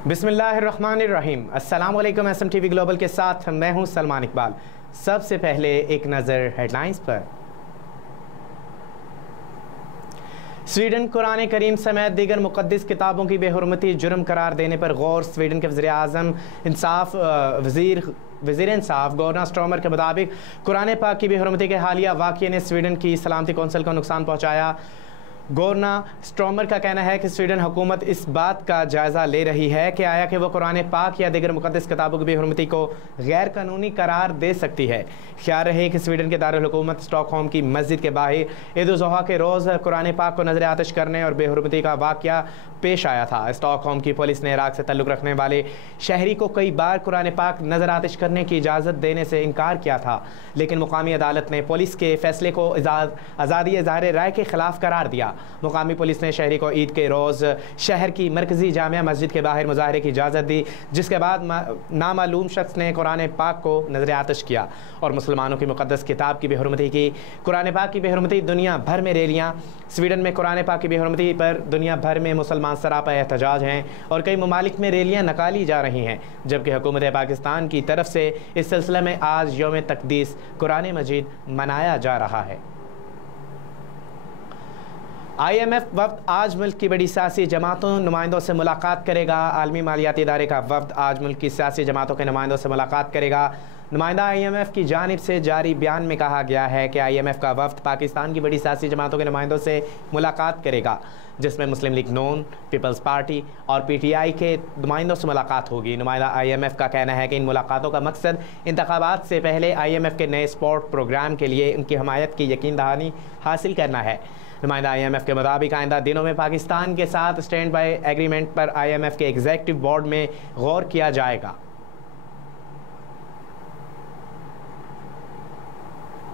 बिस्मिल्लाहिर्रहमानिर्रहीम। अस्सलामुअलैकुम। SMTV global के साथ मैं हूं सलमान इकबाल। सबसे पहले एक नज़र हेडलाइंस पर। स्वीडन कुरान करीम समेत दीगर मुक़द्दस किताबों की बेहुरमती जुर्म करार देने पर गौर। स्वीडन के वज़ीर आज़म वज़ीर इंसाफ गवर्नर स्ट्रोमर के मुताबिक कुरान पाक की बेहुरमती के हालिया वाक़ये ने स्वीडन की सलामती कौंसिल को नुकसान पहुँचाया। गवर्नर स्ट्रोमर का कहना है कि स्वीडन हुकूमत इस बात का जायज़ा ले रही है कि आया कि वह कुरान पाक या दीगर मुक़द्दस किताबों की बेहुरमती को गैर कानूनी करार दे सकती है। ख्याल रहे कि स्वीडन के दारुल हुकूमत स्टॉकहोम की मस्जिद के बाहर ईद उल ज़ुहा के रोज़ कुरान पाक को नजर आतिश करने और बेहुरमती का वाक़या पेश आया था। स्टॉकहोम की पुलिस ने इराक से ताल्लुक़ रखने वाले शहरी को कई बार कुरान पाक नजर आतिश करने की इजाज़त देने से इनकार किया था, लेकिन मुकामी अदालत ने पुलिस के फैसले को आज़ादी इज़हार राय के ख़िलाफ़ करार दिया। मुकामी पुलिस ने शहरी को ईद के रोज़ शहर की मरकज़ी जामिया मस्जिद के बाहर मुजाहरे की इजाज़त दी, जिसके बाद नामालूम शख्स ने कुरान पाक को नजर आतिश किया और मुसलमानों की मुक़द्दस किताब की बेहुरमती की। कुरान पाक की बेहुरमती दुनिया भर में रैलियाँ। स्वीडन में कुरान पाक की बेहुरमती पर दुनिया भर में मुसलमान सरापा एहतजाज हैं और कई ममालिक में रैलियाँ निकाली जा रही हैं, जबकि हुकूमत पाकिस्तान की तरफ से इस सिलसिले में आज यौम तक़दीस कुरान मजीद मनाया जा रहा है। IMF वफ़द आज मुल्क की बड़ी सियासी जमातों नुमाइंदों से मुलाकात करेगा। आलमी मालियाती इदारे का वफ़द आज मुल्क की सियासी जमातों के नुमाइंदों से मुलाकात करेगा। नुमाइंदा IMF की जानिब से जारी बयान में कहा गया है कि IMF का वफ़द पाकिस्तान की बड़ी सियासी जमातों के नुमाइंदों से मुलाकात करेगा, जिसमें मुस्लिम लीग नून, पीपल्स पार्टी और PTI के नुमाइंदों से मुलाकात होगी। नुमाइंदा IMF का कहना है कि इन मुलाकातों का मकसद इंतखाबात से पहले IMF के नए स्पोर्ट प्रोग्राम के लिए उनकी हमायत की यकीन दहानी हासिल करना है। नुमाइंदा IMF के मुताबिक आइंदा दिनों में पाकिस्तान के साथ स्टैंड बाई एग्रीमेंट पर IMF के एग्जीक्यूटिव बोर्ड में गौर किया जाएगा।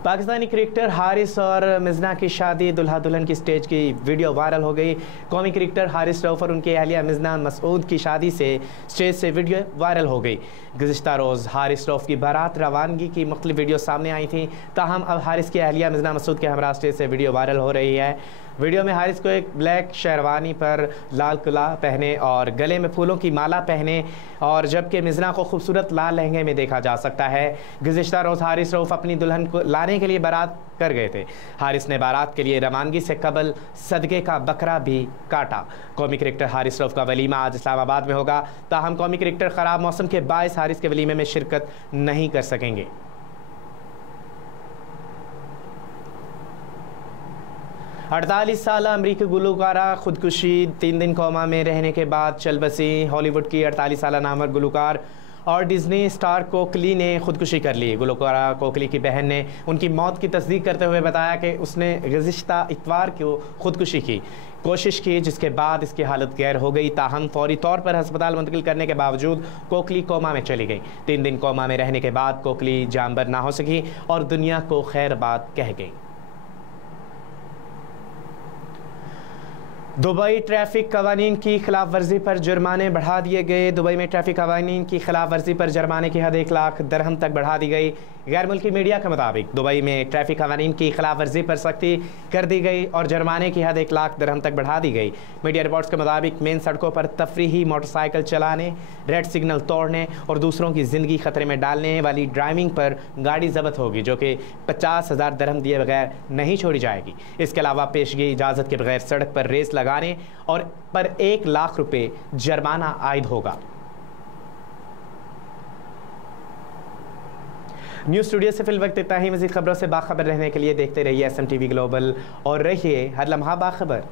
पाकिस्तानी क्रिकेटर हारिस और मिज़ना की शादी दुल्हा दुल्हन की स्टेज की वीडियो वायरल हो गई। कौमी क्रिकेटर हारिस रऊफ और उनकी अहलिया मिज़ना मसूद की शादी से स्टेज से वीडियो वायरल हो गई। गुज़िश्ता रोज़ हारिस रऊफ की बारात रवानगी की मुख्तलिफ वीडियो सामने आई थी, ताहम अब हारिस की अहलिया मिज़ना मसूद के हमरा स्टेज से वीडियो वायरल हो रही है। वीडियो में हारिस को एक ब्लैक शेरवानी पर लाल कुला पहने और गले में फूलों की माला पहने और जबकि मिज़ना को खूबसूरत लाल लहंगे में देखा जा सकता है। गुज़िश्ता रोज़ हारिस रऊफ अपनी दुल्हन को लाने के लिए बारात कर गए थे। हारिस ने बारात के लिए रवानगी से कबल सदक़े का बकरा भी काटा। कौमी क्रिकेटर हारिस रऊफ का वलीमा आज इस्लामाबाद में होगा, ताहम कौमी क्रिकेटर ख़राब मौसम के बायस हारिस के वलीमे में शिरकत नहीं कर सकेंगे। 48 साल अमरीकी गुलकारा खुदकुशी। 3 दिन कोमा में रहने के बाद चल बसी। हॉलीवुड की 48 साल नामवर गुलकार और डिज्नी स्टार कोकली ने खुदकुशी कर ली। गुलकारा कोकली की बहन ने उनकी मौत की तस्दीक करते हुए बताया कि उसने गुज़िश्ता इतवार को खुदकुशी की कोशिश की, जिसके बाद इसकी हालत गैर हो गई। ताहम फौरी तौर पर हस्पताल मुंतकिल करने के बावजूद कोकली कोमा में चली गई। 3 दिन कोमा में रहने के बाद कोकली जानबर ना हो सकी और दुनिया को खैर बात कह गई। दुबई ट्रैफिक कवानीन की खिलाफ वर्जी पर जुर्माने बढ़ा दिए गए। दुबई में ट्रैफिक कवानीन की खिलाफ वर्जी पर जुर्माने की हद 1 लाख दिरहम तक बढ़ा दी गई। गैर मुल्की मीडिया के मुताबिक दुबई में ट्रैफिक कवानीन की खिलाफ वर्जी पर सख्ती कर दी गई और जुर्माने की हद 1 लाख दिरहम तक बढ़ा दी गई। मीडिया रिपोर्ट्स के मुताबिक मेन सड़कों पर तफरीही मोटरसाइकिल चलाने, रेड सिग्नल तोड़ने और दूसरों की ज़िंदगी खतरे में डालने वाली ड्राइविंग पर गाड़ी जब्त होगी, जो कि 50,000 दिरहम दिए बगैर नहीं छोड़ी जाएगी। इसके अलावा पेशगी इजाज़त के बगैर सड़क पर रेस लगाने और पर 1 लाख रुपये जुर्माना आयद होगा। न्यूज़ स्टूडियो से फिल वक्त इतना ही। मज़ीद खबरों से बाखबर रहने के लिए देखते रहिए SMTV ग्लोबल और रहिए हर लम्हा बाखबर।